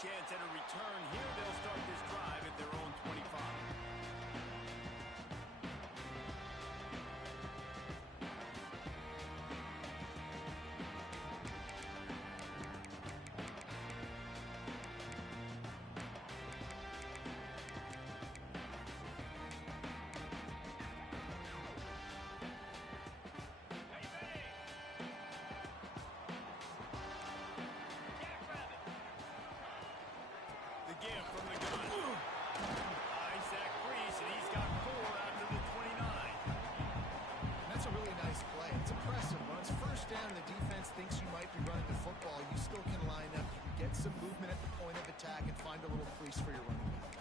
chance at a return here. They'll start this drive at their own 25. Again from the gun. Eyes that crease, and he's got 4 out to the 29. That's a really nice play. It's impressive. When it's first down and the defense thinks you might be running the football, you still can line up, get some movement at the point of attack, and find a little crease for your running back.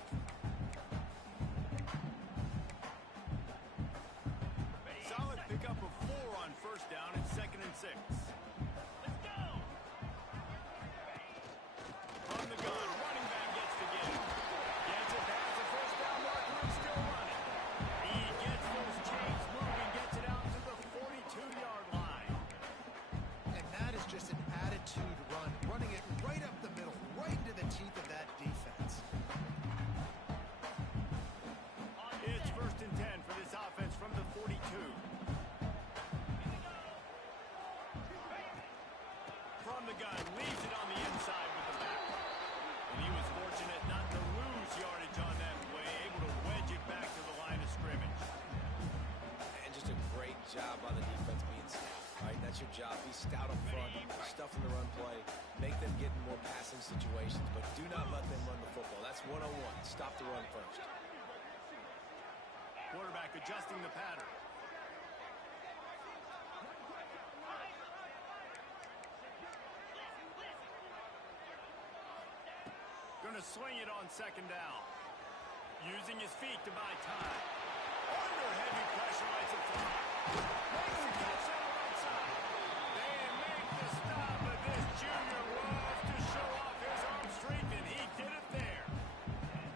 Solid pickup of 4 on first down and 2nd and 6. From the gun, running back gets the give. Gets it past the first down marker and still running. He gets those chains moving, gets it out to the 42-yard line. And that is just an attitude run, running it right up the middle, right into the teeth of that defense. It's 1st and 10 for this offense from the 42. From the gun, leaves it on the inside with the back. And he was fortunate not to lose yardage on that play, able to wedge it back to the line of scrimmage. And just a great job by the defense being stout, right? That's your job. Be stout up front, stuff in the run play, make them get in more passing situations, but do not let them run the football. That's 101. Stop the run first. Quarterback adjusting the pattern. Going to swing it on 2nd down. Using his feet to buy time. Under heavy pressure, lets it fly. Makes the catch on the right side. They make the stop, but this junior loves to show off his arm strength, and he did it there.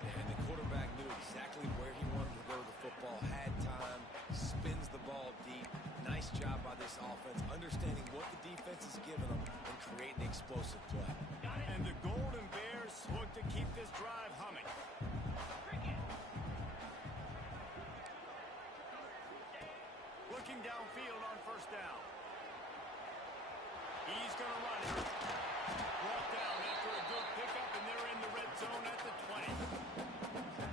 And the quarterback knew exactly where he wanted to go with the football, had time, spins the ball deep. Nice job by this offense, understanding what the defense is giving them and creating the explosive play. And the Golden Bears look to keep this drive humming. Looking downfield on first down. He's going to run it. Brought down after a good pickup, and they're in the red zone at the 20.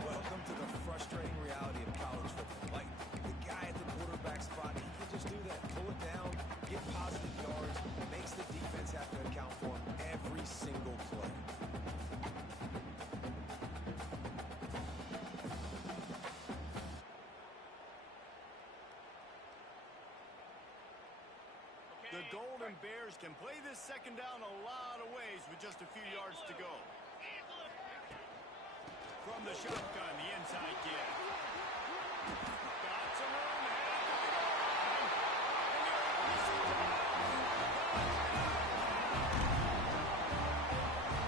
Welcome to the frustrating reality of college football. Like, the guy at the quarterback spot, he can just do that. Pull it down, get positive yards, makes the defense have to account for him every single play. The Golden Bears can play this 2nd down a lot of ways with just a few yards to go. From the shotgun, the inside give. Got some room, headed to the goal line.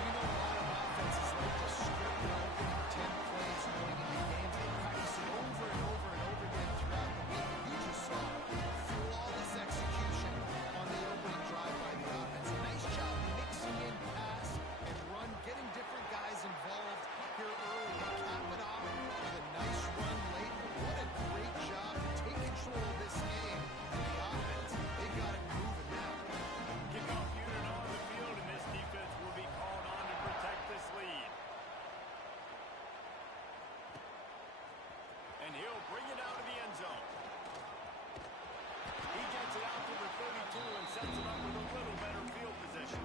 You know, a lot of offenses like to script their opening 10 plays going into games. They practice it over and over and over again throughout the week. You just saw flawless execution on the opening drive by the offense. A nice job mixing in pass and run, getting different guys involved here early. They cap it off with a nice run late. What a great job to take control of this game. And the offense, they got it moving now. Kickoff unit on the field, and this defense will be called on to protect this lead. And he'll bring it out of the end zone. He gets it out to the 32 and sets it up with a little better field position.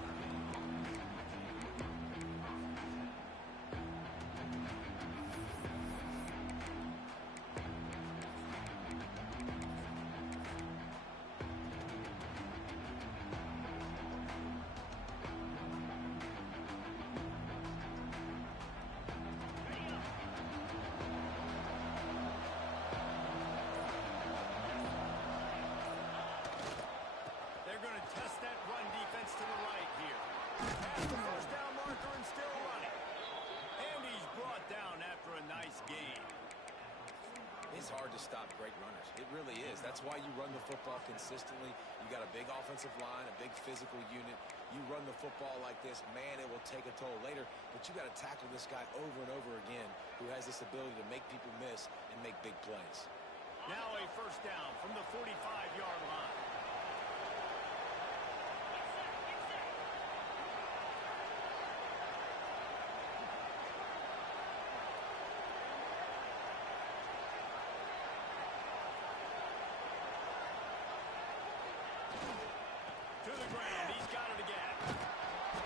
They're going to test that run defense to the right here. Past the first down marker and still running. And he's brought down after a nice gain. It's hard to stop great runners. It really is. That's why you run the football consistently. You got a big offensive line, a big physical unit. You run the football like this, man, it will take a toll later. But you got to tackle this guy over and over again who has this ability to make people miss and make big plays. Now a first down from the 45-yard line. To the ground, he's got it again.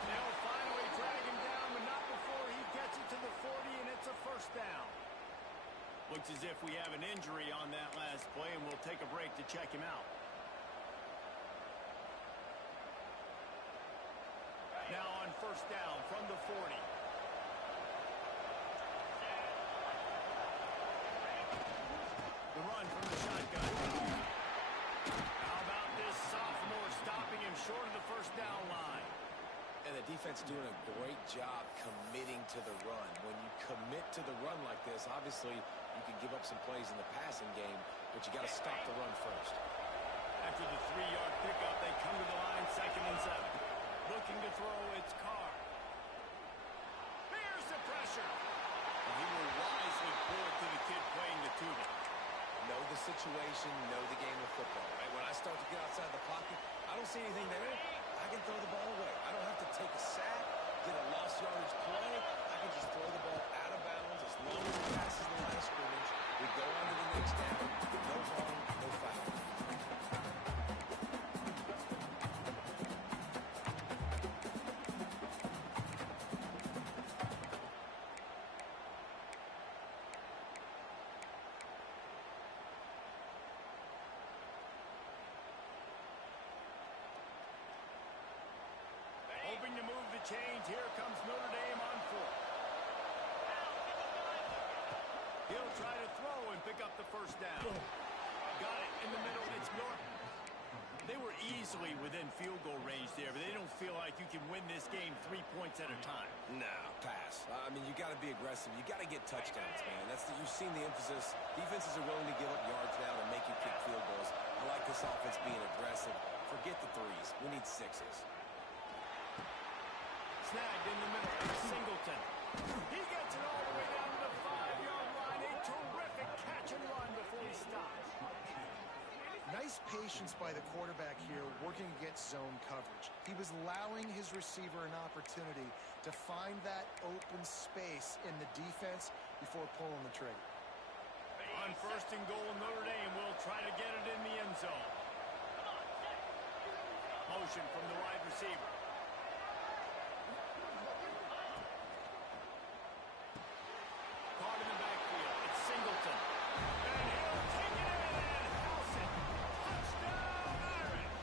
They'll finally drag him down, but not before he gets it to the 40, and it's a first down. Looks as if we have an injury on that last play, and we'll take a break to check him out. Now on first down from the 40. The run from the shotgun. How about this sophomore stopping him short of the first down line? And the defense doing a great job committing to the run. When you commit to the run like this, obviously you can give up some plays in the passing game, but you got to stop the run first. After the 3-yard pickup, they come to the line, 2nd and 7. Looking to throw, it's Carr. Here's the pressure. And he will wisely pull it to the kid playing the tuba. Know the situation, know the game of football. Right? When I start to get outside the pocket, I don't see anything there. I can throw the ball away. I don't have to take a sack, get a lost yardage play. I can just throw the ball out of bounds as long as it passes the line of scrimmage. We go on to the next down. No harm, no foul. Hoping to move the chains. Here comes Notre Dame on 4th. He'll try to throw and pick up the first down. Got it in the middle. It's Norton. They were easily within field goal range there, but they don't feel like you can win this game 3 points at a time. No, pass. I mean, you got to be aggressive. You got to get touchdowns, man. You've seen the emphasis. Defenses are willing to give up yards now to make you kick field goals. I like this offense being aggressive. Forget the 3s. We need 6s. Snagged in the middle. Singleton. He gets it all the way down to the 5-yard line. A terrific catch and run before he stops. Nice patience by the quarterback here, working against zone coverage. He was allowing his receiver an opportunity to find that open space in the defense before pulling the trigger. On 1st and goal, Notre Dame will try to get it in the end zone. Motion from the wide receiver. Caught in the backfield. It's Singleton. And he'll take it in and house it. Touchdown, Irish.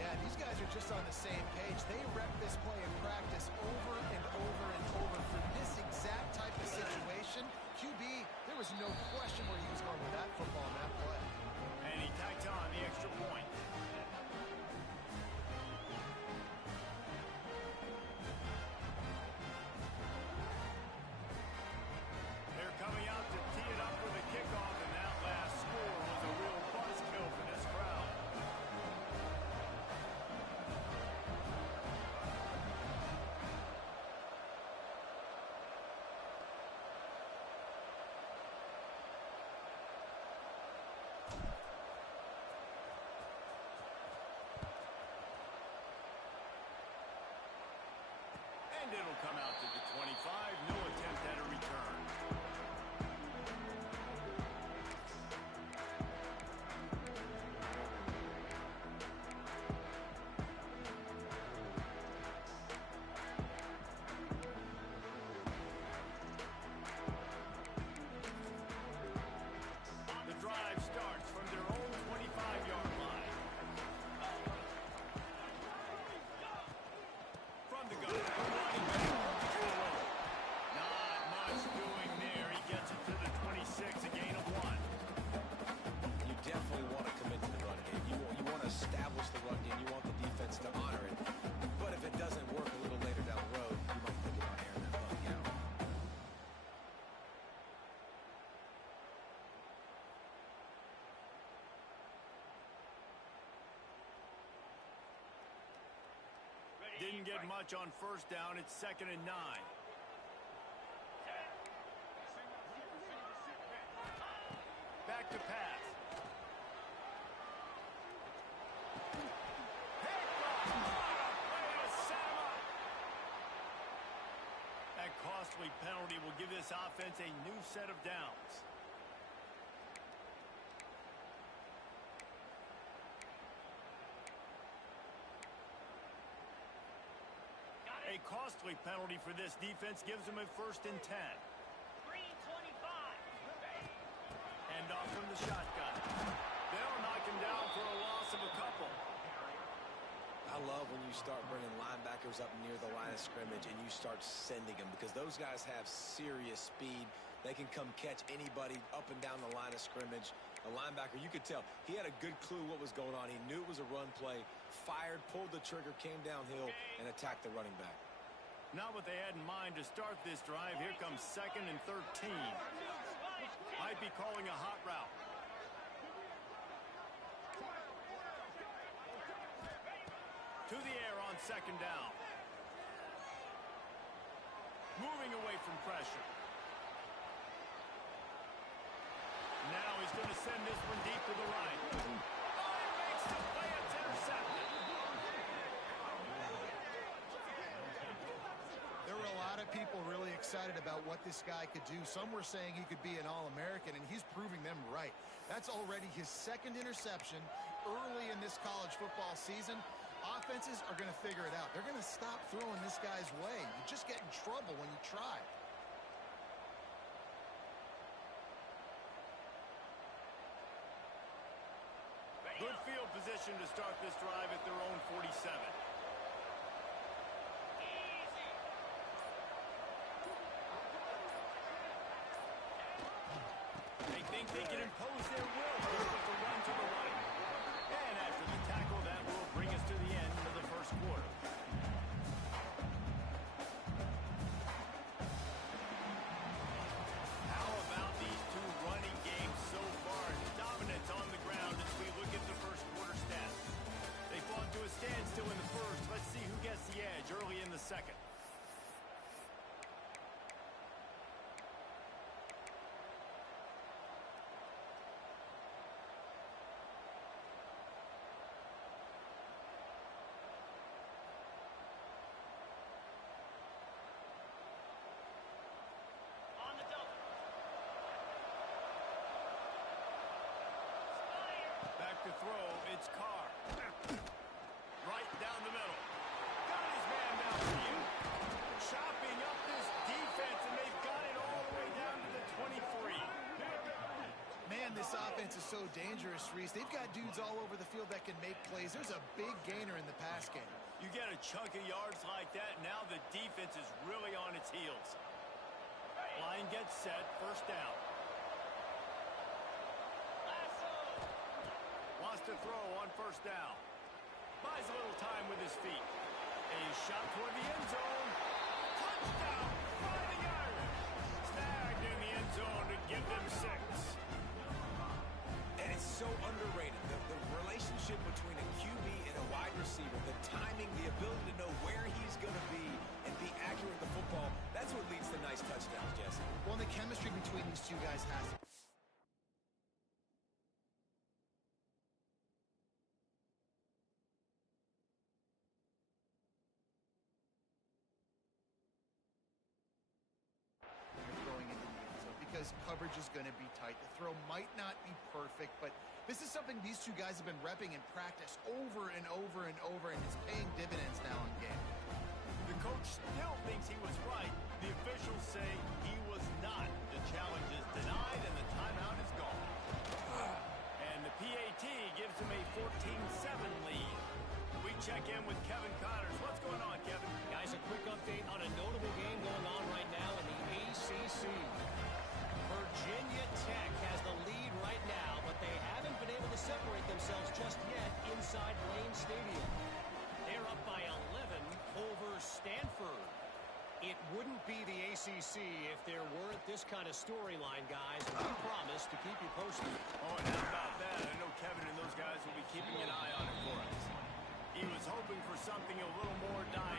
Yeah, these guys are just on the same page. They rep this play in practice over and over and over for this exact type of situation. QB, there was no question where he was going with that football in that play. And he tacked on the extra point. They're coming out to tee it up for the kickoff, and that last score was a real buzzkill for this crowd. And it'll come out to the 25. No attempt at a return. The drive starts from their own 25-yard line. From the gun. Not much doing there. Didn't get much on first down. It's 2nd and 9. Back to pass. That costly penalty will give this offense a new set of downs. A costly penalty for this defense gives them a 1st and 10. 3:25. Hand off from the shotgun. They'll knock him down for a loss of a couple. I love when you start bringing linebackers up near the line of scrimmage and you start sending them, because those guys have serious speed. They can come catch anybody up and down the line of scrimmage. A linebacker, you could tell, he had a good clue what was going on. He knew it was a run play, fired, pulled the trigger, came downhill, and attacked the running back. Not what they had in mind to start this drive. Here comes 2nd and 13. Might be calling a hot route. To the air on 2nd down. Moving away from pressure. Now he's going to send this one deep to the right. Oh, he makes the play. It's intercepted. There were a lot of people really excited about what this guy could do. Some were saying he could be an All-American, and he's proving them right. That's already his 2nd interception early in this college football season. Offenses are going to figure it out. They're going to stop throwing this guy's way. You just get in trouble when you try. Good field position to start this drive at their own 47. They think they can impose their will with the run to the right. And after the tackle, that will bring us to the end of the 1st quarter. How about these two running games so far? Dominance on the ground as we look at the 1st quarter stats. They fought to a standstill in the 1st. Let's see who gets the edge early in the 2nd. On the double. Back to throw, it's Carr. Right down the middle. Got his man down for you. Chopping up this defense, and they've got it all the way down to the 23. Man, this offense is so dangerous, Reese. They've got dudes all over the field that can make plays. There's a big gainer in the pass game. You get a chunk of yards like that, now the defense is really on its heels. Line gets set, 1st down. Wants to throw on 1st down. Buys a little time with his feet. A shot toward the end zone. Touchdown! Fighting Irish! Snagged in the end zone to give them 6. And it's so underrated. The relationship between a QB and a wide receiver, the timing, the ability to know where he's going to be and be accurate with the football, that's what leads to nice touchdowns, Jesse. Well, the chemistry between these two guys has to. Throwing into the end zone because coverage is going to be tight. The throw might not be perfect, but this is something these two guys have been repping in practice over and over and over, and it's paying dividends now in game. The coach still thinks he was right. The officials say he was not. The challenge is denied, and the timeout is gone. And the PAT gives him a 14-7 lead. We check in with Kevin Connors. What's going on, Kevin? Guys, a quick update on a notable game going on right now in the ACC. Virginia Tech has the lead right now, but they haven't been able to separate themselves just yet inside Lane Stadium. They're up by 11 over Stanford. It wouldn't be the ACC if there weren't this kind of storyline, guys. We promise to keep you posted. Oh, and how about that? I know Kevin and those guys will be keeping an eye on it for us. He was hoping for something a little more dynamic.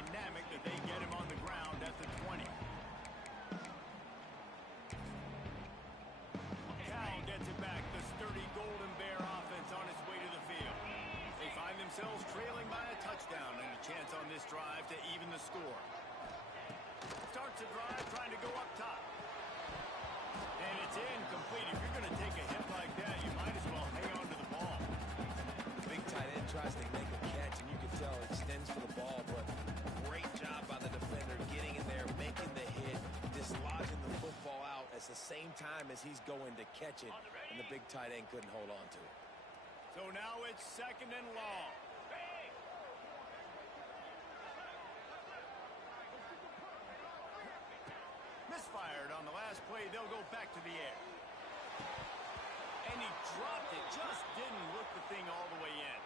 to even the score. Starts a drive trying to go up top. And it's incomplete. If you're going to take a hit like that, you might as well hang on to the ball. Big tight end tries to make a catch, and you can tell it extends for the ball, but great job by the defender getting in there, making the hit, dislodging the football out at the same time as he's going to catch it, and the big tight end couldn't hold on to it. So now it's 2nd and long. Misfired on the last play. They'll go back to the air. And he dropped it. Just didn't look the thing all the way in.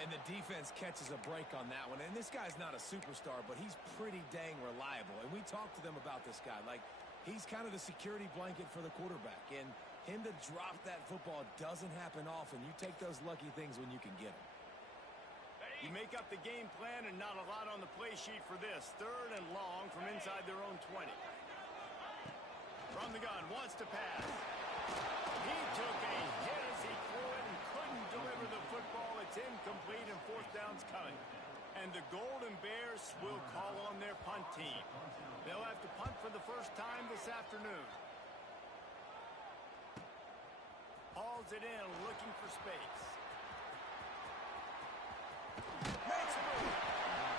And the defense catches a break on that one. And this guy's not a superstar, but he's pretty dang reliable. And we talked to them about this guy. Like, he's kind of the security blanket for the quarterback. And him to drop that football doesn't happen often. You take those lucky things when you can get them. You make up the game plan and not a lot on the play sheet for this. 3rd and long from inside their own 20. From the gun, wants to pass. He took a hit as he threw it and couldn't deliver the football. It's incomplete and 4th down's coming. And the Golden Bears will call on their punt team. They'll have to punt for the first time this afternoon. Hauls it in, looking for space. Makes a move.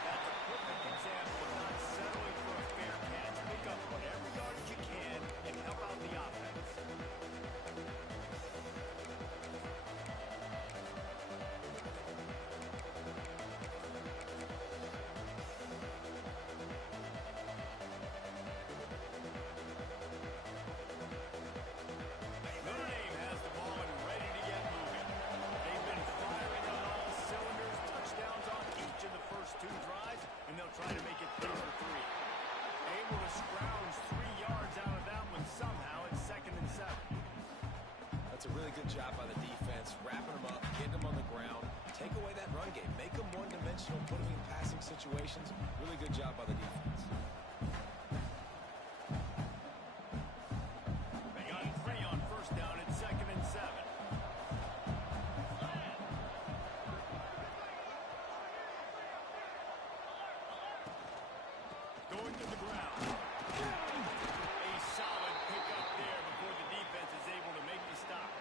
That's a perfect example of not settling for a fair catch. Pick up whatever yardage you can and help out the offense. Notre Dame has the ball and ready to get moving. They've been firing on all cylinders, touchdowns on each of the first 2 drives, and they'll try to make it 3 for 3. Able to scrounge 3 yards out of that one somehow. It's 2nd and 7. That's a really good job by the defense, wrapping them up, getting them on the ground, take away that run game, make them one-dimensional, put them in passing situations. Really good job by the defense. They got 3 on 1st down. It's 2nd and 7. Going to the ground. A solid pickup there before the defense is able to make the stop.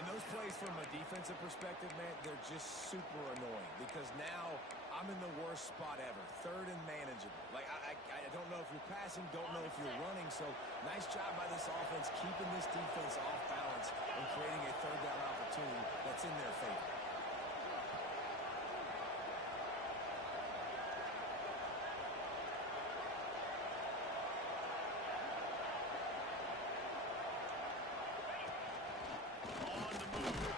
And those plays from a defensive perspective, man, they're just super annoying because now I'm in the worst spot ever. 3rd and manageable. Like, I don't know if you're passing, don't know if you're running. So nice job by this offense keeping this defense off balance and creating a 3rd down opportunity that's in their favor. On the move.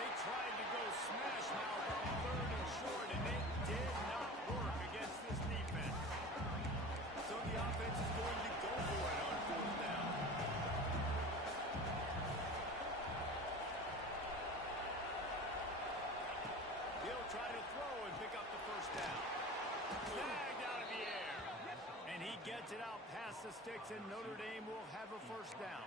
They tried to go smash mouth on 3rd and short, and it did not work against this defense. So the offense is going to go for it on 4th down. He'll try to throw and pick up the 1st down. Snagged out of the air. And he gets it out past the sticks, and Notre Dame will have a 1st down.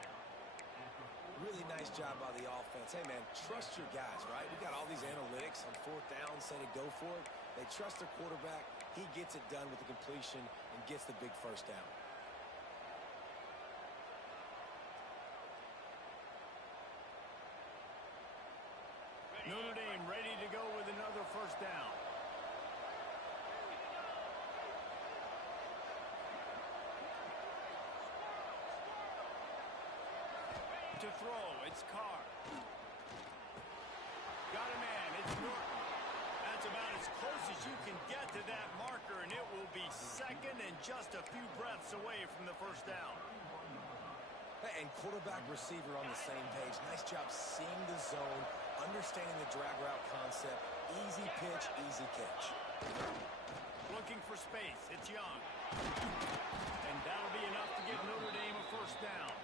Really nice job by the offense. Hey, man, trust your guys, right? We got all these analytics on 4th down, say to go for it. They trust their quarterback. He gets it done with the completion and gets the big 1st down. Notre Dame ready to go with another 1st down. To throw, it's Carr. Got a man, it's Norton. That's about as close as you can get to that marker, and it will be 2nd and just a few breaths away from the 1st down. And quarterback receiver on the same page. Nice job seeing the zone, understanding the drag route concept. Easy pitch, easy catch. Looking for space, it's Young. And that'll be enough to give Notre Dame a 1st down.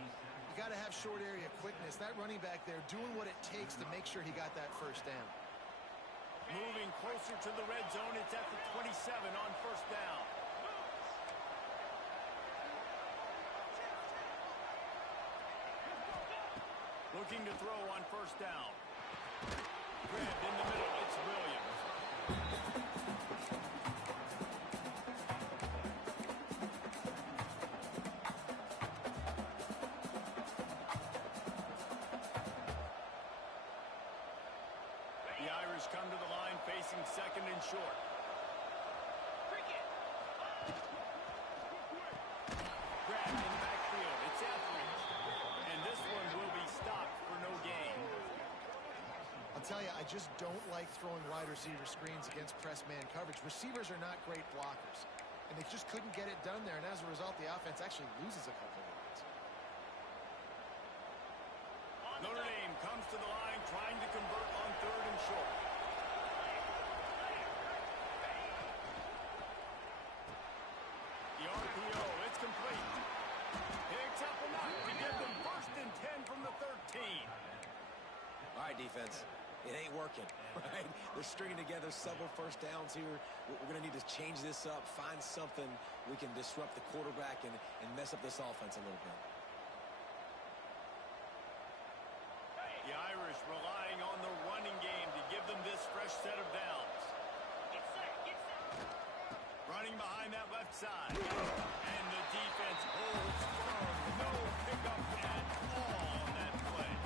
You got to have short area quickness. That running back there doing what it takes to make sure he got that 1st down. Moving closer to the red zone, it's at the 27 on 1st down. Looking to throw on 1st down. Grabbed in the middle, it's Williams. The Irish come to the line facing second and short. Grabbed in the backfield. It's Etheridge. And this one will be stopped for no gain. I'll tell you, I just don't like throwing wide receiver screens against press man coverage. Receivers are not great blockers, and they just couldn't get it done there, and as a result, the offense actually loses a couple of yards. Notre Dame comes to the line trying to convert on third and short. The RPO, it's complete. Picks up enough to give them first and 10 from the 13. All right, defense. It ain't working, right? They're stringing together several first downs here. We're going to need to change this up, find something we can disrupt the quarterback and mess up this offense a little bit. The Irish relying on the running game to give them this fresh set of downs. Running behind that left side. And the defense holds firm. No pickup at all on that play.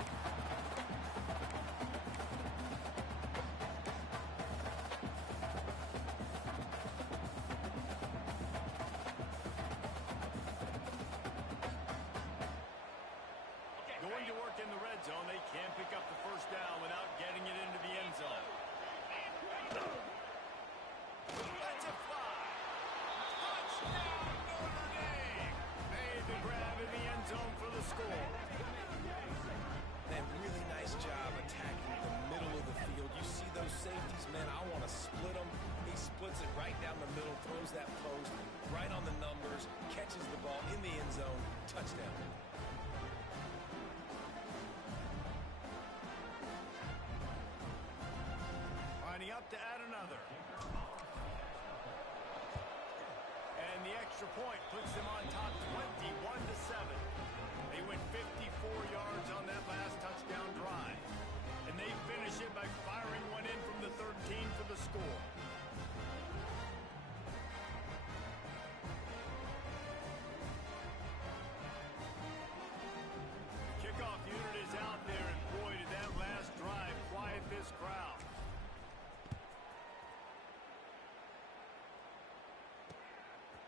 Going to work in the red zone. They can't pick up the first down without getting it into the end zone. That's a fly. Touchdown, Notre Dame. Made the grab in the end zone for the score. Man, really nice job attacking the middle of the field. You see those safeties, man, I want to split them. He splits it right down the middle, throws that post right on the numbers, catches the ball in the end zone, touchdown. Lining up to add another. And the extra point puts them on top 21-7. They went 54 yards on that last touchdown drive. And they finish it by firing one in from the 13 for the score. Kickoff unit is out there, and boy, did that last drive quiet this crowd.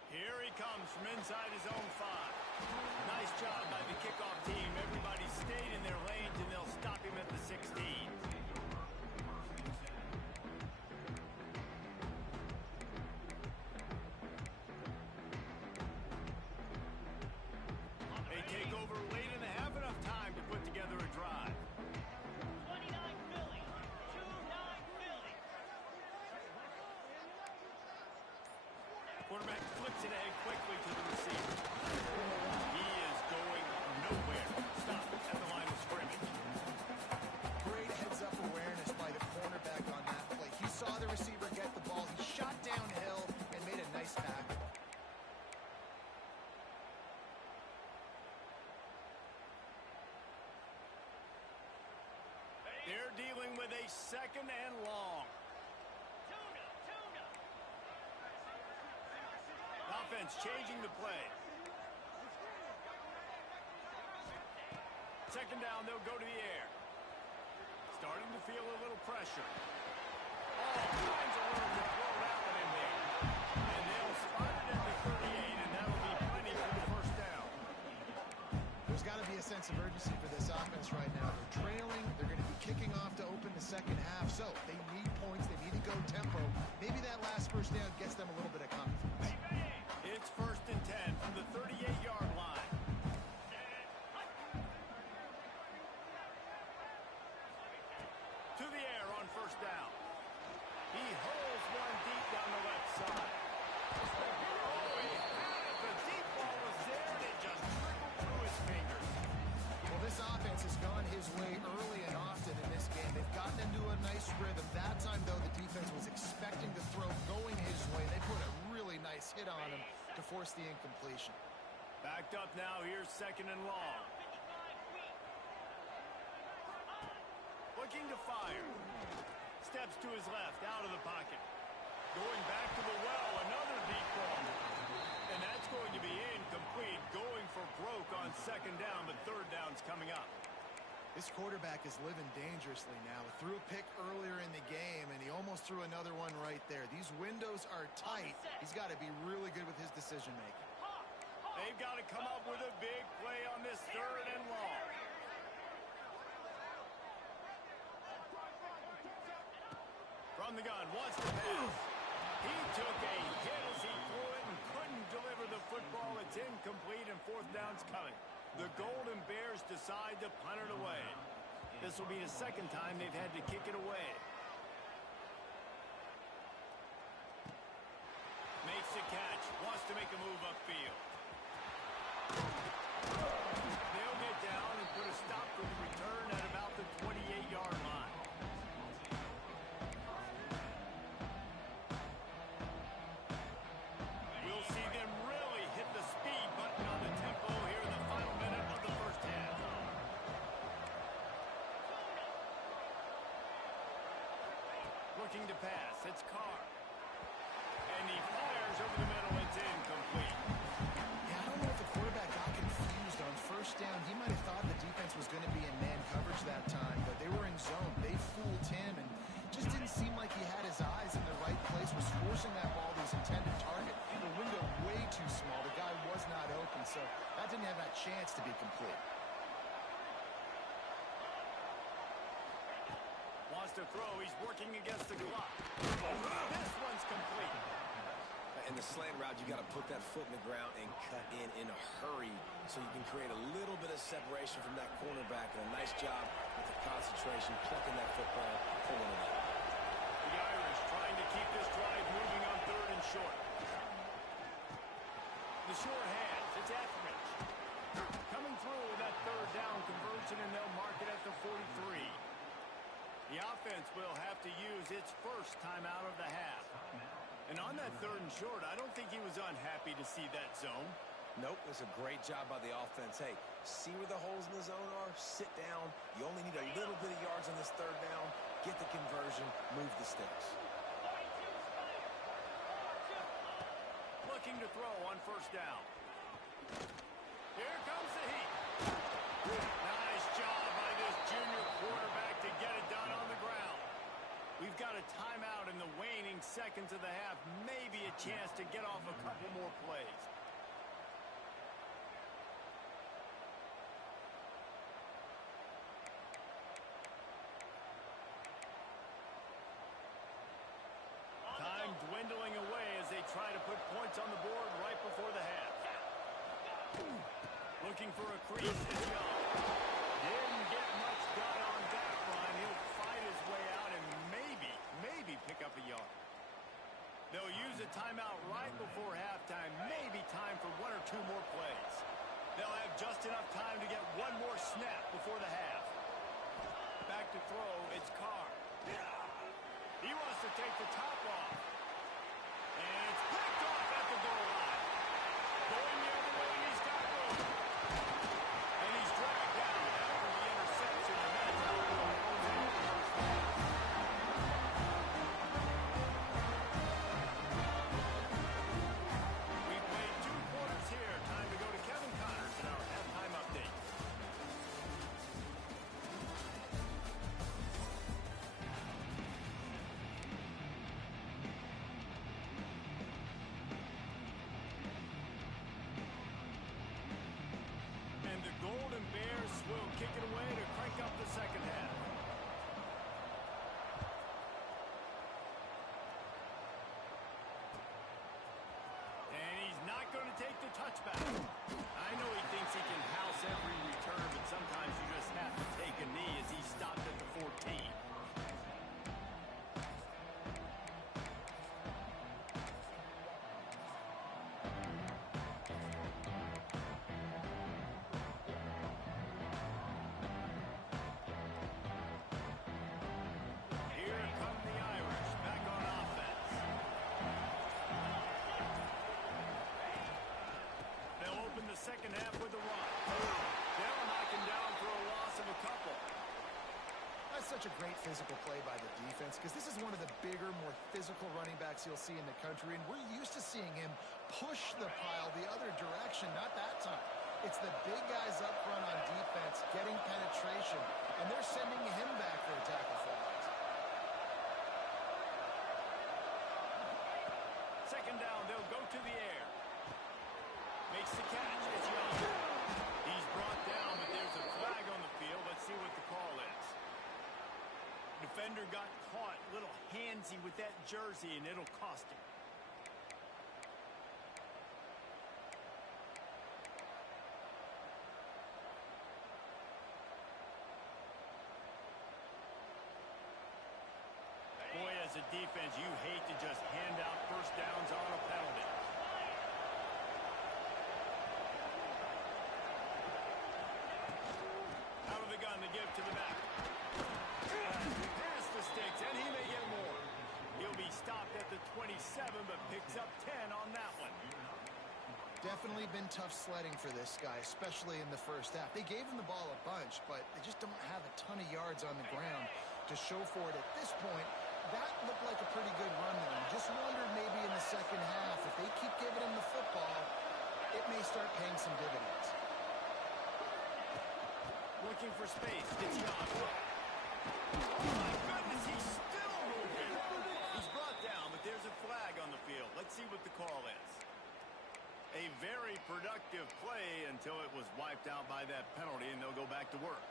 Here he comes from inside his own 5. Nice job by the kickoff team. Everybody stayed in their lanes, and they'll stop him at the 16. They take over late in the half, enough time to put together a drive. 29 Philly. 2-9 Philly. Quarterback flips it ahead quickly to the receiver. He is going nowhere. Stop at the line of scrimmage. Great heads-up awareness by the cornerback on that play. He saw the receiver get the ball. He shot downhill and made a nice tackle. They're dealing with a second and long. Offense changing the play. Second down, they'll go to the air. Starting to feel a little pressure. All kinds of room to throw that one in there. And they'll spot it at the 38, and that'll be plenty for the first down. There's got to be a sense of urgency for this offense right now. They're trailing. They're going to be kicking off to open the second half. So they need points. They need to go tempo. Maybe that last first down gets them a little bit of confidence. It's first and 10 from the 38-yard line. To the air on first down. He holds one deep down the left side. Oh, he had it. The deep ball was there, and it just trickled through his fingers. Well, this offense has gone his way early and often in this game. They've gotten into a nice rhythm. That time, though, the defense was expecting the throw going his way. They put a really nice hit on him to force the incompletion. Backed up now. Here's second and long. Looking to fire. Steps to his left, out of the pocket. Going back to the well, another deep ball. And that's going to be incomplete. Going for broke on second down, but third down's coming up. This quarterback is living dangerously now. Threw a pick earlier in the game, and he almost threw another one right there. These windows are tight. He's got to be really good with his decision-making. They've got to come up with a big play on this third and long. From the gun, wants to pass. He took a hit as he threw it and couldn't deliver the football. It's incomplete, and fourth down's coming. The Golden Bears decide to punt it away. This will be the second time they've had to kick it away. Makes the catch. Wants to make a move upfield. They'll get down and put a stop for the return at about the 28-yard line. We'll see them really hit the speed button on the tempo here in the final minute of the first half. Looking to pass. It's Carr. And he fires over the middle. It's incomplete. Yeah, I don't know if the quarterback got confused on first down. He might have thought the defense was going to be in man coverage that time, but they were in zone. They fooled him and just didn't seem like he had his eyes in the right place, was forcing that ball to his intended target. The window way too small. The guy was not open, so that didn't have that chance to be complete. Wants to throw. He's working against the clock. This one's complete. In the slant route, you got to put that foot in the ground and cut in a hurry so you can create a little bit of separation from that cornerback. And a nice job with the concentration, plucking that football, pulling it up. The Irish trying to keep this drive moving on third and short. The short hands. It's Etheridge. Coming through with that third down conversion, and they'll mark it at the 43. The offense will have to use its first timeout of the half. And on that third and short, I don't think he was unhappy to see that zone. Nope, it's a great job by the offense. Hey, see where the holes in the zone are? Sit down. You only need a little bit of yards on this third down. Get the conversion. Move the sticks. Looking to throw on first down. Here comes the heat. Nice job by this junior quarterback to get it done on the ground. We've got a timeout in the waning seconds of the half. Maybe a chance to get off a couple more plays. Time dwindling away as they try to put points on the board right before the half. Looking for a crease is Young. Didn't get much done on that run. He'll fight his way out and maybe pick up a yard. They'll use a timeout right before halftime. Maybe time for one or two more plays. They'll have just enough time to get one more snap before the half. Back to throw, it's Carr. He wants to take the top off. And it's picked off at the goal line. Going the other way, and he's got room. And he's dragged down after the interception. And that's how it goes. We've played 2 quarters here. Time to go to Kevin Connors in our halftime update. And the Golden Bears will kick it away to crank up the second half. And he's not going to take the touchback. I know he thinks he can house every return, but sometimes you just have to take a knee as he stopped at the 14. Here come the Irish back on offense. They'll open the second half with a run. They'll knock him down for a loss of a couple. such a great physical play by the defense because this is one of the bigger, more physical running backs you'll see in the country, and we're used to seeing him push the pile the other direction. Not that time. It's the big guys up front on defense getting penetration, and they're sending him back for a tackle for loss. Second down, they'll go to the air. Makes the catch. It's Young. He's brought down, but there's a flag on the field. Let's see what the call is. Defender got caught a little handsy with that jersey, and it'll cost him. Boy, as a defense, you hate to just hand out first downs on a penalty. Out of the gun to give to the back. Past the sticks, and he may get more. He'll be stopped at the 27, but picks up 10 on that one. Definitely been tough sledding for this guy, especially in the first half. They gave him the ball a bunch, but they just don't have a ton of yards on the ground to show for it at this point. That looked like a pretty good run there. You just wondered maybe in the second half, if they keep giving him the football, it may start paying some dividends. Looking for space. It's Young. Oh, my goodness, he's still moving. He's brought down, but there's a flag on the field. Let's see what the call is. A very productive play until it was wiped out by that penalty, and they'll go back to work.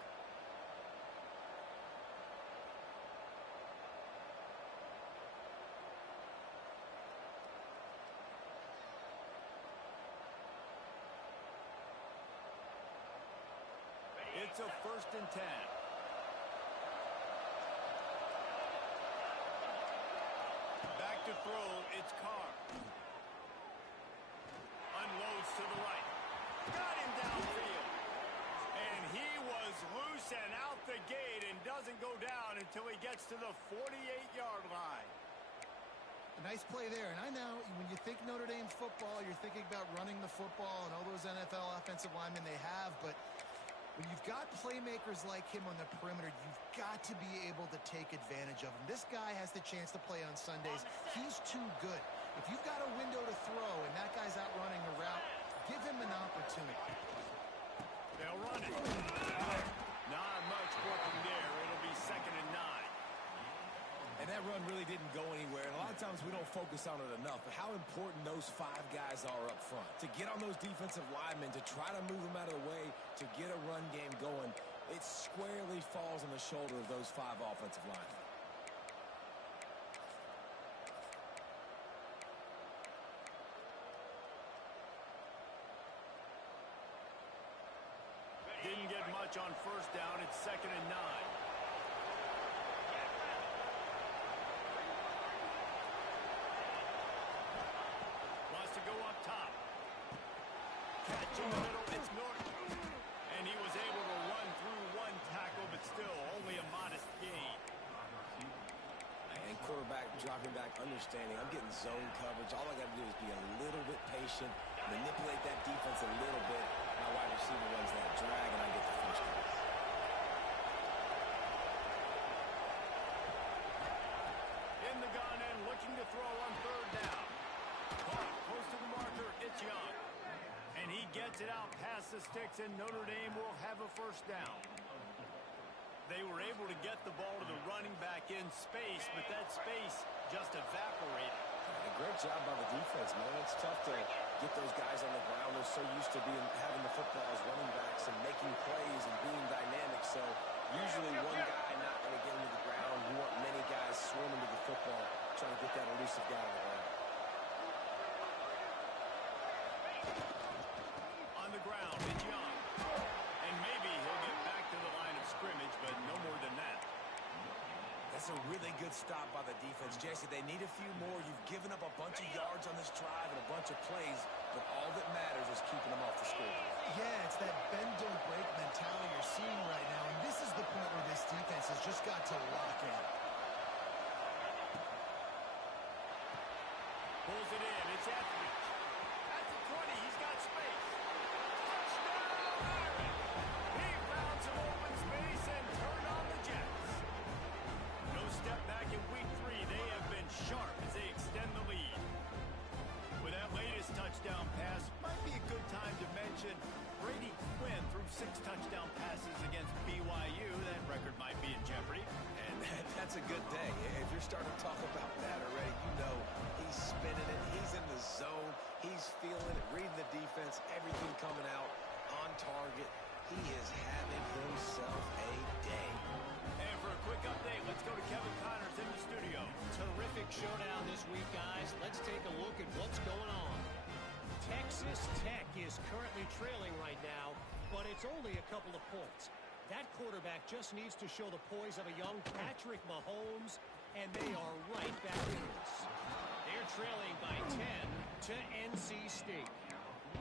It's a 1st and 10. Back to throw, it's Carr. Unloads to the right. Got him downfield. And he was loose and out the gate and doesn't go down until he gets to the 48-yard line. A nice play there. And I know when you think Notre Dame football, you're thinking about running the football and all those NFL offensive linemen they have, but when you've got playmakers like him on the perimeter, you've got to be able to take advantage of him. This guy has the chance to play on Sundays. He's too good. If you've got a window to throw and that guy's out running a route, give him an opportunity. They'll run it. Not much working there. It'll be 2nd and 9. And that run really didn't go anywhere. And a lot of times we don't focus on it enough. But how important those 5 guys are up front. To get on those defensive linemen, to try to move them out of the way, to get a run game going, it squarely falls on the shoulder of those 5 offensive linemen. Didn't get much on 1st down. It's 2nd and 9. Go up top. Catch in the middle. It's Norton. And he was able to run through 1 tackle, but still only a modest gain. And quarterback dropping back, understanding. I'm getting zone coverage. All I got to do is be a little bit patient, manipulate that defense a little bit. My wide receiver runs that drag, and I get the first down. In the gun and looking to throw on 3rd down. Close to the marker, it's Young. And he gets it out past the sticks, and Notre Dame will have a 1st down. They were able to get the ball to the running back in space, but that space just evaporated. A great job by the defense, man. It's tough to get those guys on the ground. They're so used to having the football as running backs and making plays and being dynamic. So usually one guy not going to get into the ground. You want many guys swimming to the football, trying to get that elusive guy on the ground. On the ground, it's Young. And maybe he'll get back to the line of scrimmage, but no more than that. That's a really good stop by the defense. Jason, they need a few more. You've given up a bunch of yards on this drive and a bunch of plays, but all that matters is keeping them off the score. Yeah, it's that bend, don't break mentality you're seeing right now, and this is the point where this defense has just got to lock in. Pulls it in. It's Etheridge. At the 20, he's got space. Touchdown, Aaron! He found some open space and turned on the Jets. start to talk about that already, you know he's spinning it, he's in the zone, he's feeling it, reading the defense, everything coming out on target. He is having himself a day. And for a quick update, let's go to Kevin Connors in the studio. Terrific showdown this week, guys. Let's take a look at what's going on. Texas Tech is currently trailing right now, but it's only a couple of points. That quarterback just needs to show the poise of a young Patrick Mahomes, and they are right back in this. They're trailing by 10 to NC State.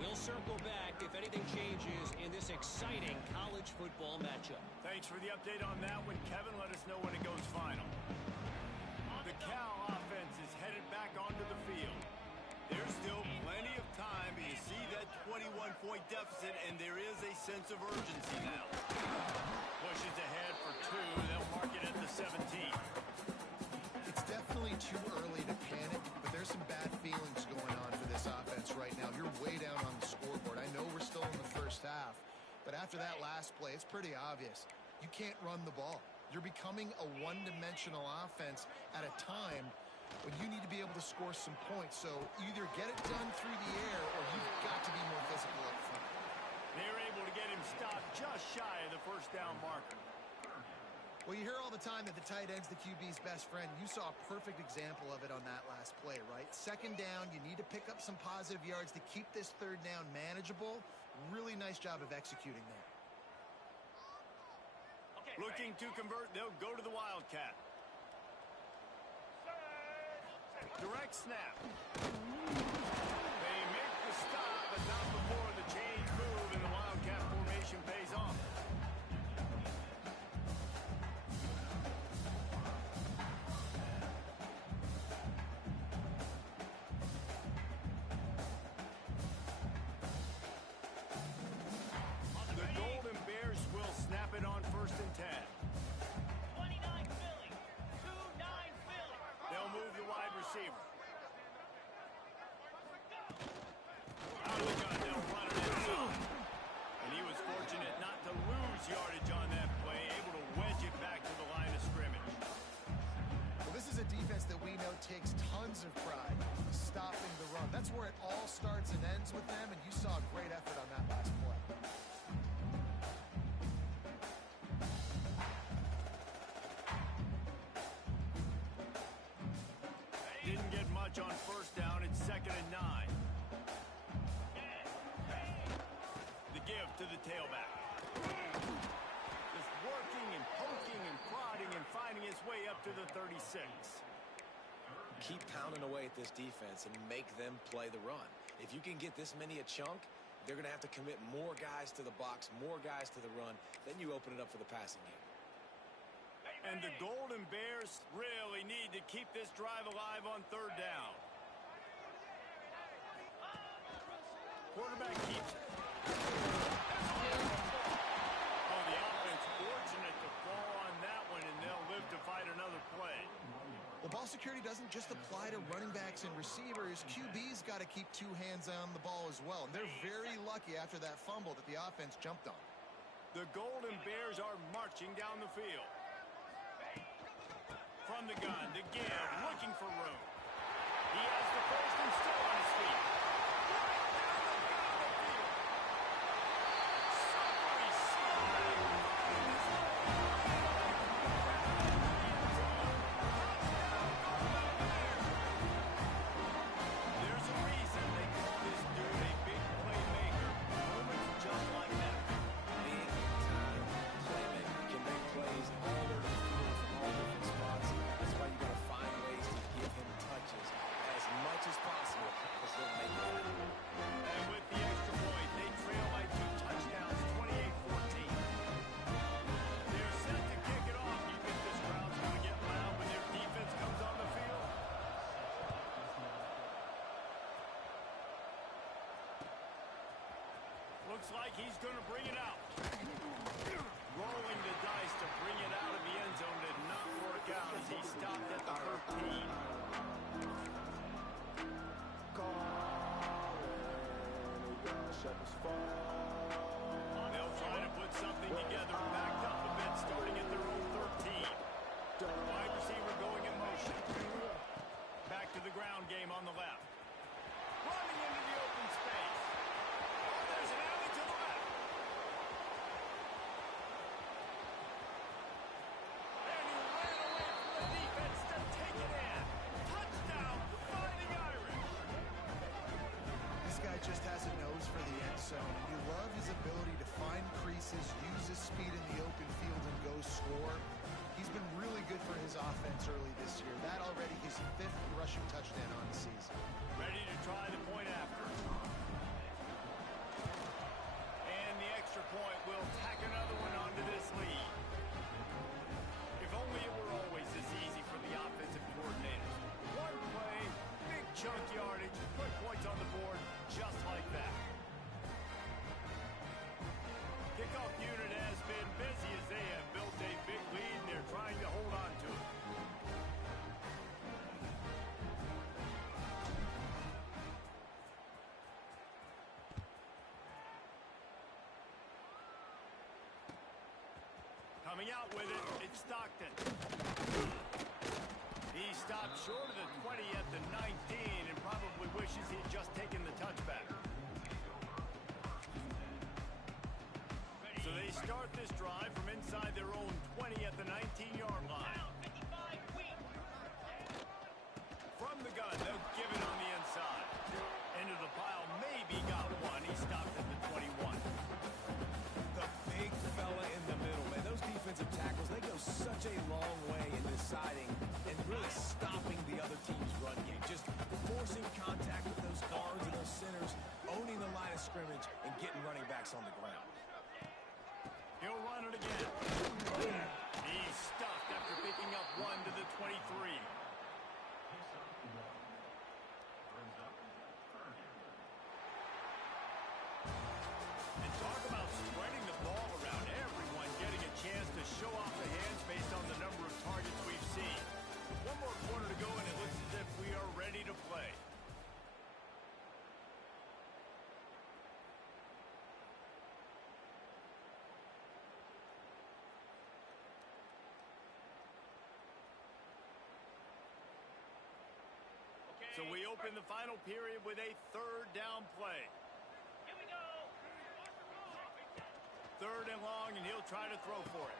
We'll circle back if anything changes in this exciting college football matchup. Thanks for the update on that one, Kevin. Let us know when it goes final. The Cal offense is headed back onto the field. There's still plenty of time to see that 21-point deficit, and there is a sense of urgency now. Pushes ahead for two. They'll mark it at the 17. It's definitely too early to panic, but there's some bad feelings going on for this offense right now. You're way down on the scoreboard. I know we're still in the first half, but after that last play, it's pretty obvious. You can't run the ball. You're becoming a one-dimensional offense at a time when you need to be able to score some points. So either get it done through the air or you've got to be more physical up front. They're able to get him stopped just shy of the first down marker. Well, you hear all the time that the tight end's the QB's best friend. You saw a perfect example of it on that last play, right? Second down, you need to pick up some positive yards to keep this third down manageable. Really nice job of executing there. Looking to convert, they'll go to the Wildcat. Direct snap. They make the stop, but not before the change move, and the Wildcat formation pays off. The Golden Bears will snap it on 1st and 10. 29 Philly. 2-9 Philly. They'll move the wide receiver. Out of the gun, they'll run it inside. And he was fortunate not to lose yardage on that play, able to wedge it back to the line of scrimmage. Well, this is a defense that we know takes tons of pride stopping the run. That's where it all starts and ends with them, and you saw a great effort on that last play. Didn't get much on first down. It's 2nd and 9. The give to the tailback. Just working and poking and prodding and finding his way up to the 36. Keep pounding away at this defense and make them play the run. If you can get this many a chunk, they're going to have to commit more guys to the box, more guys to the run. Then you open it up for the passing game. And the Golden Bears really need to keep this drive alive on 3rd down. Quarterback keeps it. Oh, the offense fortunate to fall on that one, and they'll live to fight another play. Well, ball security doesn't just apply to running backs and receivers. QB's got to keep two hands on the ball as well. And they're very lucky after that fumble that the offense jumped on. The Golden Bears are marching down the field. From the gun, the give, looking for room. He has the first and still on his feet. There's a reason they call this dude a big playmaker. Moments just like that. Big time playmaker. Can make plays all over the field from all different spots. That's why you got to find ways to give him touches as much as possible because he'll make it happen. And with the extra point, they trail by 2 touchdowns, 28-14. They're set to kick it off. You think this crowd's going to get loud when their defense comes on the field? Looks like he's going to bring it out. Rolling the dice to bring it out of the end zone did not work out as he stopped at the 13. They'll try to put something together, backed up a bit, starting at their own 13. Wide receiver going in motion. zone. And you love his ability to find creases, use his speed in the open field, and go score. He's been really good for his offense early this year. That already his 5th rushing touchdown on the season. Ready to try the point after. And the extra point will tack another one onto this lead. If only it were always this easy for the offensive coordinators. One play, big chunk yardage, put points on the board just like that. Kickoff unit has been busy as they have built a big lead and they're trying to hold on to it. Coming out with it, it's Stockton. He stopped short of the 20 at the 19 and probably wishes he had just taken the touchback. So they start this drive from inside their own 20 at the 19-yard line. From the gun, they'll give it on the inside. Into the pile, maybe got one. He stopped at the 21. The big fella in the middle, man. Those defensive tackles, they go such a long way in deciding and really stopping the other team's run game. Just forcing contact with those guards and those centers, owning the line of scrimmage, and getting running backs on the ground. He'll run it again. He's stuffed after picking up one to the 23. And talk about spreading the ball around. Everyone getting a chance to show off the hands based on the number of targets we've seen. One more quarter to go, and it looks as if we are ready to play. So we open the final period with a 3rd down play. Here we go. 3rd and long, and he'll try to throw for it.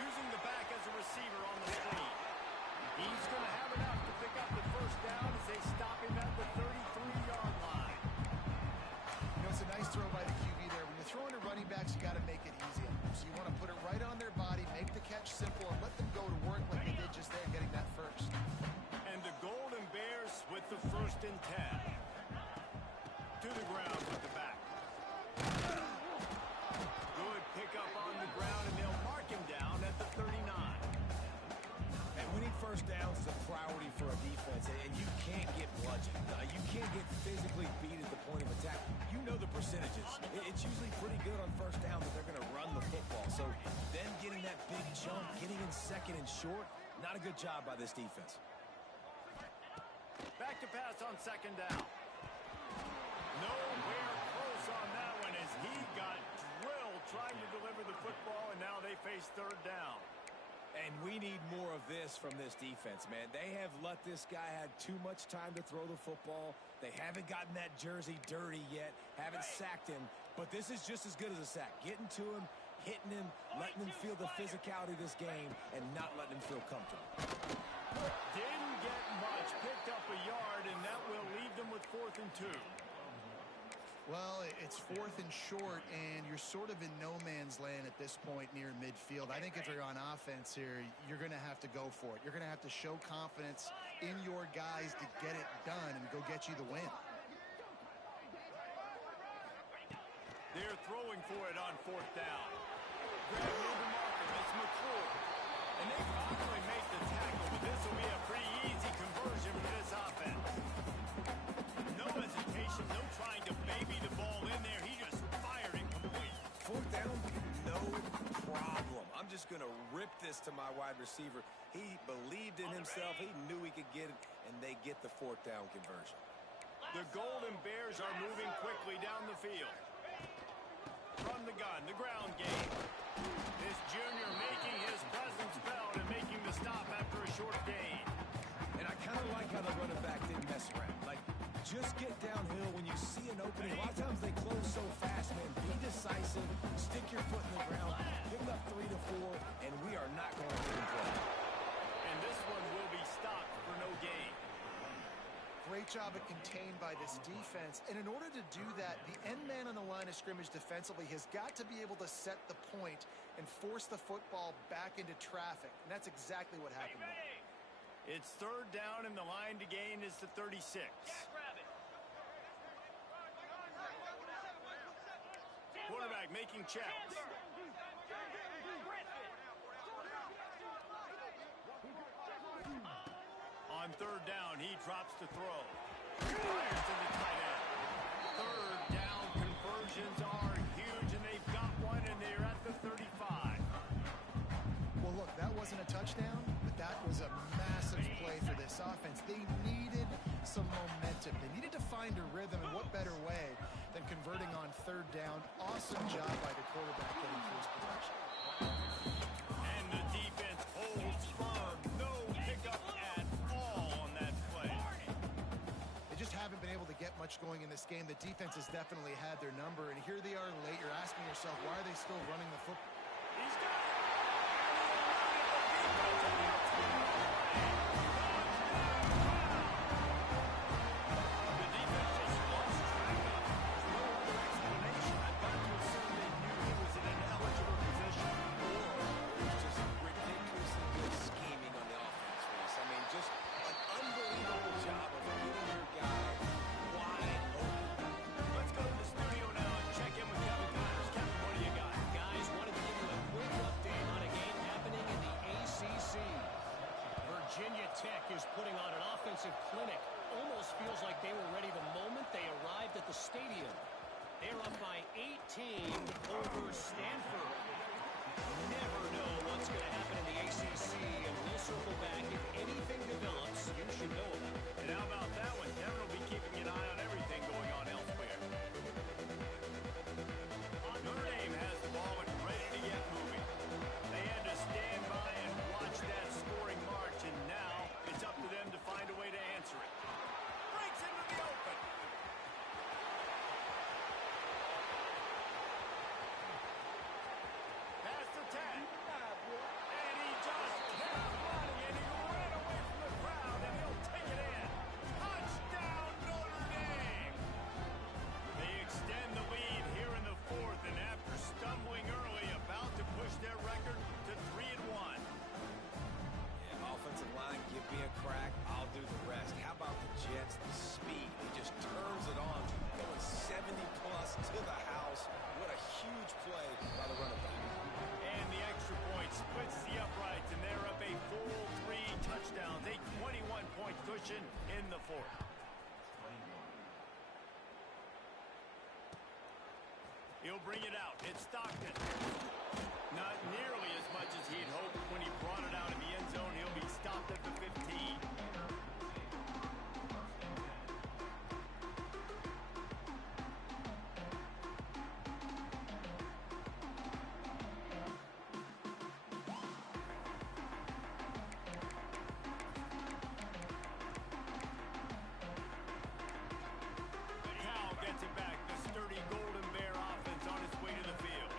Using the back as a receiver on the screen. He's going to have enough to pick up the 1st down as they stop him at the 33-yard line. You know, it's a nice throw by the QB there. When you're throwing to running backs, you got to make it easy on them. So you want to put it right on their body, make the catch simple, and let them go to work like they did just there, getting that 1st. And the Golden Bears with the 1st and 10. To the ground with the back. Good pickup on the ground, and they'll mark him down at the 39. And winning 1st downs is a priority for a defense, and you can't get bludgeoned. You can't get physically beat at the point of attack. You know the percentages. It's usually pretty good on 1st down that they're going to run the football. So then getting that big jump, getting in 2nd and short, not a good job by this defense. Back to pass on 2nd down. Nowhere close on that one as he got drilled trying to deliver the football, and now they face 3rd down. And we need more of this from this defense, man. They have let this guy have too much time to throw the football. They haven't gotten that jersey dirty yet, haven't sacked him, but this is just as good as a sack. Getting to him, hitting him, letting him feel the physicality of this game, and not letting him feel comfortable. Didn't get much, picked up a yard, and that will leave them with 4th and 2. Well, it's 4th and short, and you're sort of in no man's land at this point near midfield. I think if you're on offense here, you're going to have to go for it. You're going to have to show confidence in your guys to get it done and go get you the win. They're throwing for it on 4th down. Grab near the marker, it's McClure. And they finally make the tackle, but this will be a pretty easy conversion for this offense. No hesitation, no trying to baby the ball in there. He just fired incomplete. 4th down, no problem. I'm just going to rip this to my wide receiver. He believed in himself. He knew he could get it, and they get the 4th down conversion. The Golden Bears are moving quickly down the field. From the gun, the ground game. This junior making his presence felt and making the stop after a short gain. And I kind of like how the running back didn't mess around. Like, just get downhill when you see an opening. A lot of times they close so fast, man. Be decisive, stick your foot in the ground, give them up 3 to 4, and we are not going to get him play. And this one will be stopped for no gain. Great Great job at contained by this defense. And in order to do that, the end man on the line of scrimmage defensively has got to be able to set the point and force the football back into traffic. And that's exactly what happened there. It's third down, and the line to gain is the 36. Quarterback making checks. On third down, he drops to throw. Fires to the tight end. Third down conversions are huge, and they've got one, and they're at the 35. Well, look, that wasn't a touchdown, but that was a massive play for this offense. They needed some momentum. They needed to find a rhythm, and what better way than converting on third down. Awesome job by the quarterback getting first possession. And the defense holds firm. No pickup at all on that play. They just haven't been able to get much going in this game. The defense has definitely had their number, and here they are late. You're asking yourself, why are they still running the football? He's got it. Putting on an offensive clinic. Almost feels like they were ready the moment they arrived at the stadium. They're up by 18 over Stanford. Never know what's going to happen in the ACC, and we'll circle back if anything develops you should know about. And how about that one? Denver will be keeping an eye on everything going on elsewhere. Notre Dame has the ball and ready to get moving. They had to stand by and watch that scoring march, and now it's up to them to find a way to answer it. Breaks into the open. Pass to 10. And he just kept running, and he ran away from the crowd, and he'll take it in. Touchdown, Notre Dame! They extend the lead here in the fourth, and after stumbling early, about to push their record to 3-1. Offensive line, give me a crack, I'll do the rest. How about the Jets, the speed? He just turns it on, going 70-plus to the house. What a huge play by the running back. And the extra point splits the uprights, and they're up a full 3 touchdowns, a 21-point cushion in the fourth. He'll bring it out. It's Stockton. Not nearly as much as he'd hoped when he brought it out in the end zone. He'll be stopped at the 15. Cal gets it back. The sturdy Golden Bear offense on its way to the field.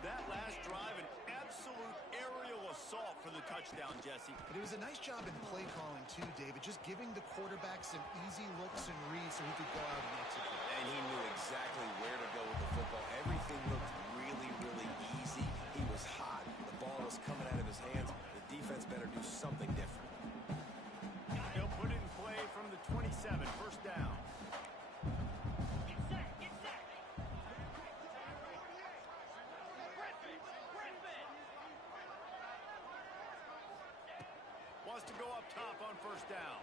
That last drive, an absolute aerial assault for the touchdown, Jesse. But it was a nice job in play calling, too, David, just giving the quarterback some easy looks and reads so he could go out and execute. And he knew exactly where to go with the football. Everything looked really, really easy. He was hot. The ball was coming out of his hands. The defense better do something different. He'll put it in play from the 27, first down. Wants to go up top on first down.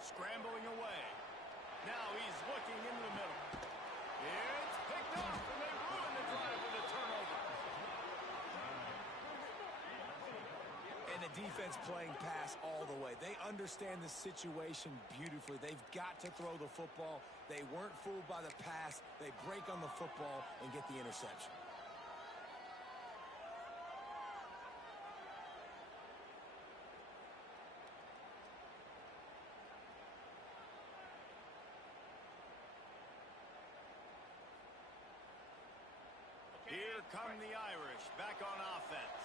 Scrambling away. Now he's looking into the middle. It's picked off, and they ruin the drive with a turnover. And the defense playing pass all the way. They understand the situation beautifully. They've got to throw the football. They weren't fooled by the pass. They break on the football and get the interception. Here come the Irish, back on offense.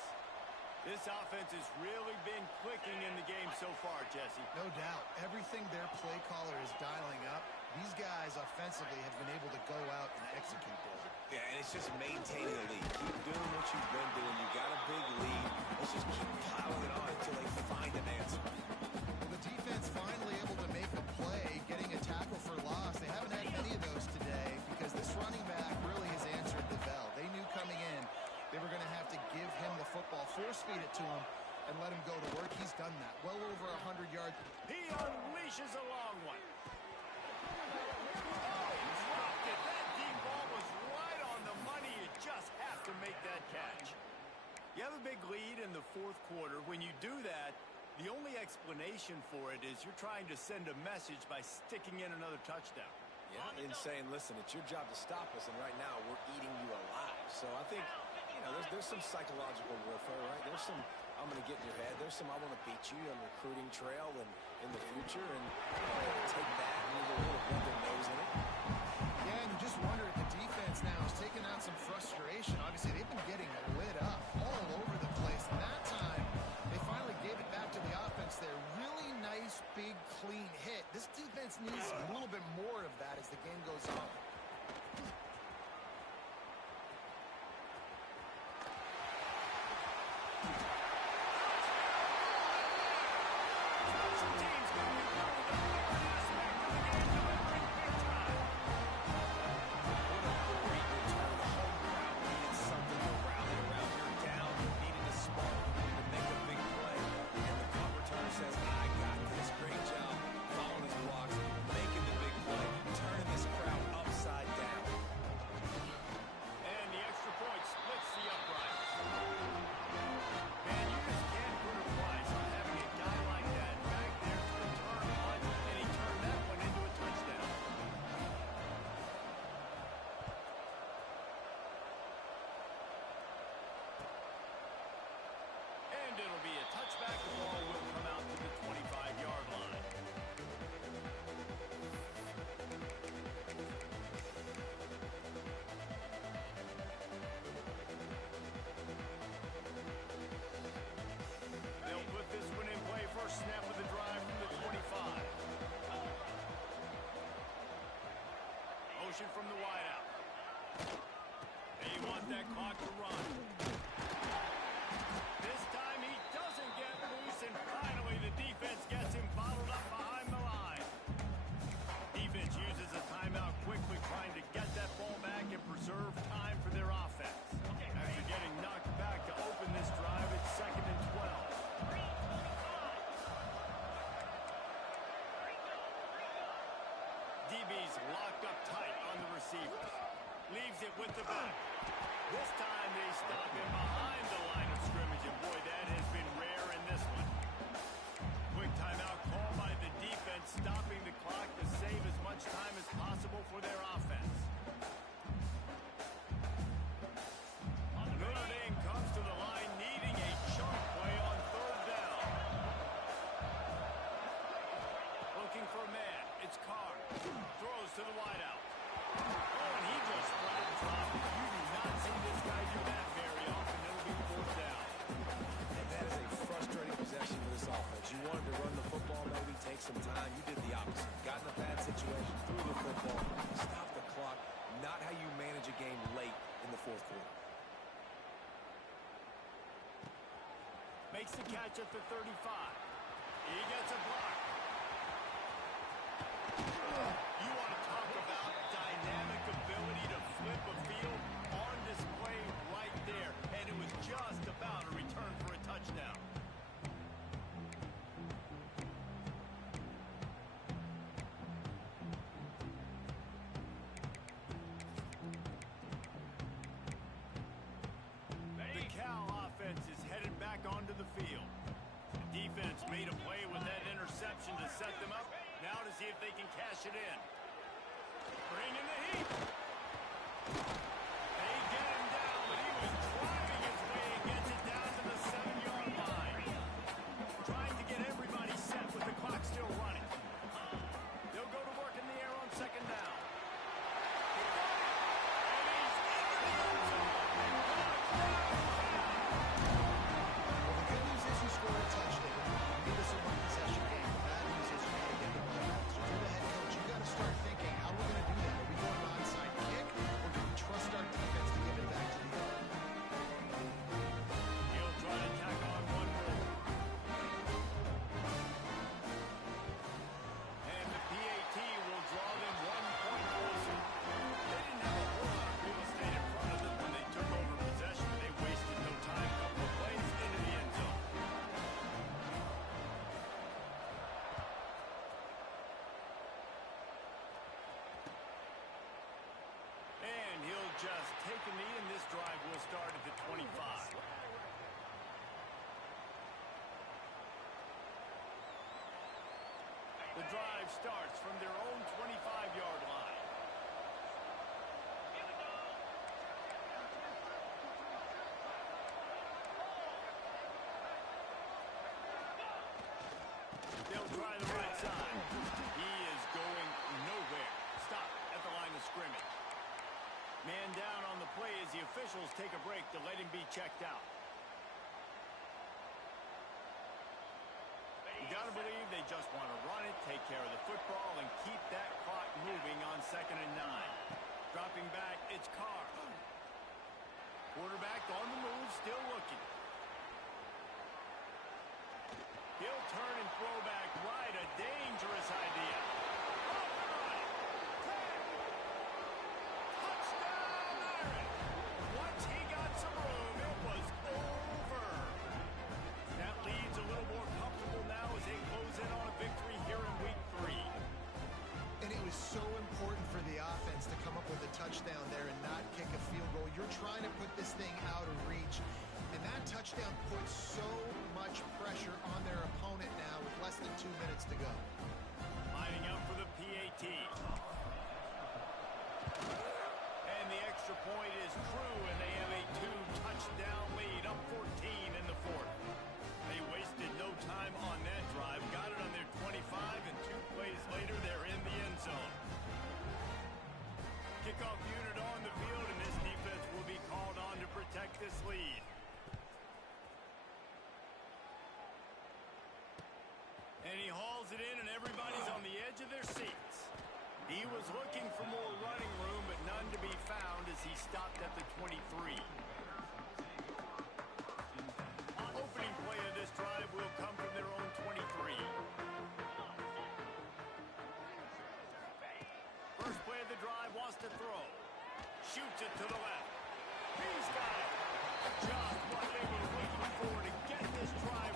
This offense has really been clicking in the game so far, Jesse. No doubt. Everything their play caller is dialing up, these guys offensively have been able to go out and execute those. Yeah, and it's just maintaining a lead. Keep doing what you've been doing. You got a big lead. Let's just keep piling it on until they find an answer. The defense finally able to make a play, getting a tackle for loss. They haven't had any of those today because this running back really has answered the bell. They knew coming in they were going to have to give him the football, force-feed it to him, and let him go to work. He's done that. Well over 100 yards. He unleashes a long one. Oh, he dropped it. That deep ball was right on the money. You just have to make that catch. You have a big lead in the fourth quarter. When you do that, the only explanation for it is you're trying to send a message by sticking in another touchdown. Yeah, and saying, listen, it's your job to stop us, and right now we're eating you alive. So I think, you know, there's some psychological warfare, right? There's some, I'm going to get in your head. There's some, I want to beat you on the recruiting trail and in the future, and take that and either really rub their nose in it. Yeah, and you just wonder if the defense now is taking out some frustration. Obviously, they've been getting lit up all over the place, and that time they finally gave it back to the offense there. Really nice, big, clean hit. This defense needs a little bit more of that as the game goes on. It'll be a touchback. The ball will come out to the 25-yard line. They'll put this one in play. First snap of the drive from the 25. Motion from the wideout. They want that clock to run. This time he doesn't get loose, and finally the defense gets him bottled up behind the line. Defense uses a timeout quickly, trying to get that ball back and preserve time for their offense. After getting knocked back to open this drive, it's 2nd and 12. DB's locked up tight on the receivers. Leaves it with the back. This time they stop him behind the line of scrimmage, and boy, that has been rare in this one. Quick timeout call by the defense, stopping the clock to save as much time as possible for their offense. Notre Dame comes to the line needing a chunk play on 3rd down. Looking for a man. It's Carr. Throws to the wideout. Oh, and he just flat dropped. You do not see this guy do that very often. It'll be 4th down. And that is a frustrating possession for this offense. You wanted to run the football, maybe take some time. You did the opposite. Got in a bad situation, threw the football, stopped the clock. Not how you manage a game late in the 4th quarter. Makes the catch at the 35. He gets a block. You want to talk about dynamic ability to flip a field on display right there. And it was just about a return for a touchdown. The Cal offense is headed back onto the field. The defense made a play with that interception to set them up. Now to see if they can cash it in. Bring in the heat. They get him down, but he was driving his way and gets it down to the 7-yard line. Trying to get everybody set with the clock still running. They'll go to work in the air on 2nd down. And he's in the end zone. Well, broken knee, and this drive will start at the 25. The drive starts from their own 25-yard line. They'll try the right side. He is going nowhere. Stop at the line of scrimmage. Man down on the play as the officials take a break to let him be checked out. You got to believe they just want to run it, take care of the football, and keep that clock moving on 2nd and 9. Dropping back, it's Carr. Quarterback on the move, still looking. He'll turn and throw back right. A dangerous idea. Touchdown, Iron. Once he got some room, it was over. That lead's a little more comfortable now as they close in on a victory here in week 3. And it was so important for the offense to come up with a touchdown there and not kick a field goal. You're trying to put this thing out of reach. And that touchdown puts so much pressure on their opponent now with less than 2 minutes to go. Lining up for the PAT. And the extra point is true, and they have a 2-touchdown lead, up 14 in the 4th. They wasted no time on that drive, got it on their 25, and 2 plays later, they're in the end zone. Kickoff unit on the field, and this defense will be called on to protect this lead. And he hauls it in, and everybody's on the edge of their seats. He was looking for more running room, but none to be found as he stopped at the 23. Opening play of this drive will come from their own 23. First play of the drive, wants to throw. Shoots it to the left. He's got it. Just what they were looking for to get this drive